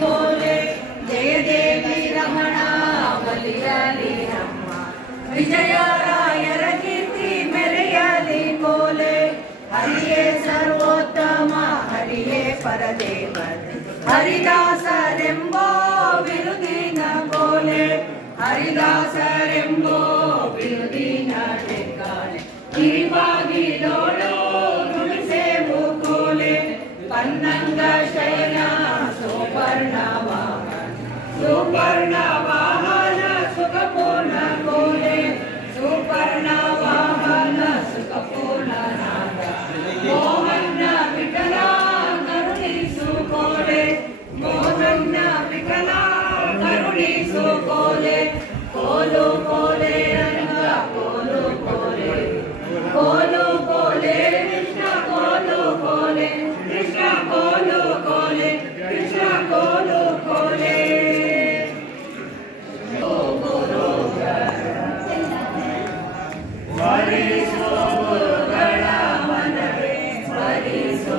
ಕೋಲೆ ಜಯ ದೇವಿ ರಮಣ ಬಲಿಯಲಿ ನಮ್ಮ ವಿಜಯರಾಯರ ಕೀರ್ತಿ ಮೆರೆಯಲಿ ಕೋಲೆ ಹರಿಯೇ ಸರ್ವೋತ್ತಮ ಹರಿಯೇ ಪರದೇವತೆ ಹರಿದಾಸರೆಂಬೋ ಬಿರುದಿನ ಕೋಲೆ ಹರಿದಾಸರೆಂಬೋ ಬಿರುದಿನ ಟೆಕ್ಕಾಳೆ ಕಿರಿಬಾಗಿಲೋಳು ನುಡಿಸೇವು ಕೋಲೆ ಪನ್ನಂಗ ಶಯನ ಸುಪರ್ಣ ವಾಹನ ಸುಖಪೂರ್ಣ ಕೋಲೆ ಸುಪರ್ಣ ವಾಹನ ಸುಖಪೂರ್ಣ ನಾದ ಮೋಹನ ವಿಠಲ ಕರುಣಿಸು ಕೋಲೆ ಮೋಹನ ವಿಠಲ ಕರುಣಿಸು ಕೋಲೆ ಕೋಲು ಕೋಲೆ ರಂಗ ಕೋಲು ಕೋಲೆ ಕೋಲು ಕೋಲೆ ಕೃಷ್ಣ ಕೋಲು ಕೋಲೆ ಕೃಷ್ಣ ಕೋಲು ಕೋಲೆ ಕೃಷ್ಣ ಕೋಲು ಕೋಲೆ ಸ್ಮರಿಸೋ ಗುರುಗಳ ಮನವೇ ಸ್ಮರಿಸೋ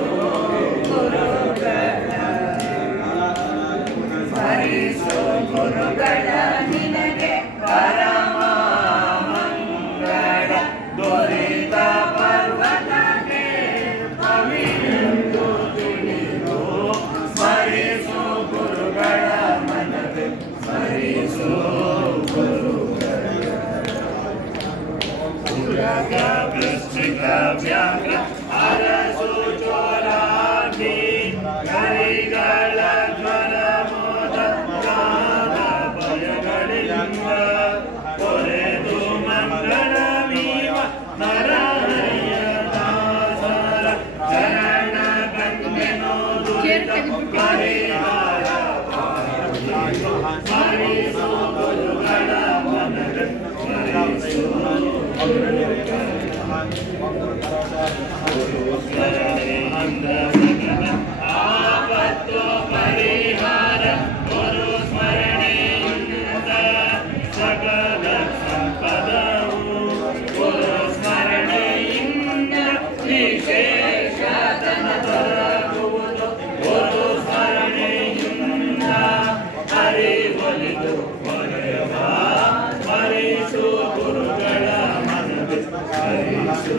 ಗುರುಗಳ ಸ್ಮರಿಸೋ ಗುರುಗಳ ನಿನಗೆ ಪರಮ ಮಂಗಳ ದೊರೆತ ಪರ್ವತಕ್ಕೆ ಅವಿಂದು ತಿಳಿದು ಸ್ಮರಿಸೋ ಗುರುಗಳ ಮನವೇ ಸ್ಮರಿಸೋ ವೃಶ್ಚಿಕ ವ್ಯಾಘ್ರ ಅರಸು ಚೋರಾಗಿ ಕರಿಗಳ ಜ್ವರ ಮೋದ ಭಯಗಳಿಂದ ತೊರೆದು ಮಂಗಳವೀವ ನರಹರಿಯ ದಾಸರ ಚರಣ ಗಂಗೆನೋ ದುರಿತ ಪರಿಹಾರ ಸ್ಮರಿಸೋ ಗುರುಗಳ ಮನದ ಸ್ಮರಿಸೋ ಆಪತ್ತು ಪರಿಹಾರ ಗುರು ಸ್ಮರಣೆಯಿಂದ ಸಕಲ ಸಂಪದವು ಗುರು ಸ್ಮರಣೆಯಿಂದ ವಿಶೇಷ ಧನ ದೊರಕುವುದು ಗುರು ಸ್ಮರಣೆಯಿಂದ ಅರಿವೊಲಿದು ಹೊರೆವ ಸ್ಮರಿಸು ಗುರುಗಳ ಮನವೇ ಸ್ಮರಿಸು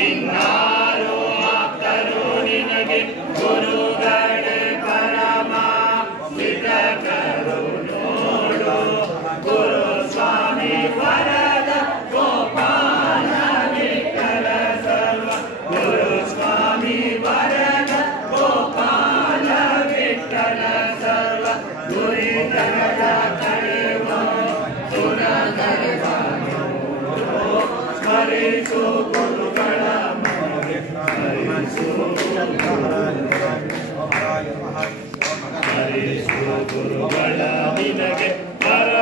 ಇನ್ನಾರು ಆಪ್ತರು ನಿನಗೆ ಗುರುಗಳೇ ಪರಮ ವಿತಕರು ನೋಡು ಗುರು ಸ್ವಾಮಿ ವರದ ಗೋಪಾಲ ವಿಠಲ ಸರ್ವ ಗುರು ಸ್ವಾಮಿ ವರದ ಗೋಪಾಲ ವಿಠಲ ಸರ್ವ ಗುರಿಗಳ ಕಳೆವ ಸ್ಮರಿಸು ಗುರುಗಳ ಮನವೇ ಸ್ಮರಿಸು ಗುರುಗಳ ನಿನಗೆ ಪರ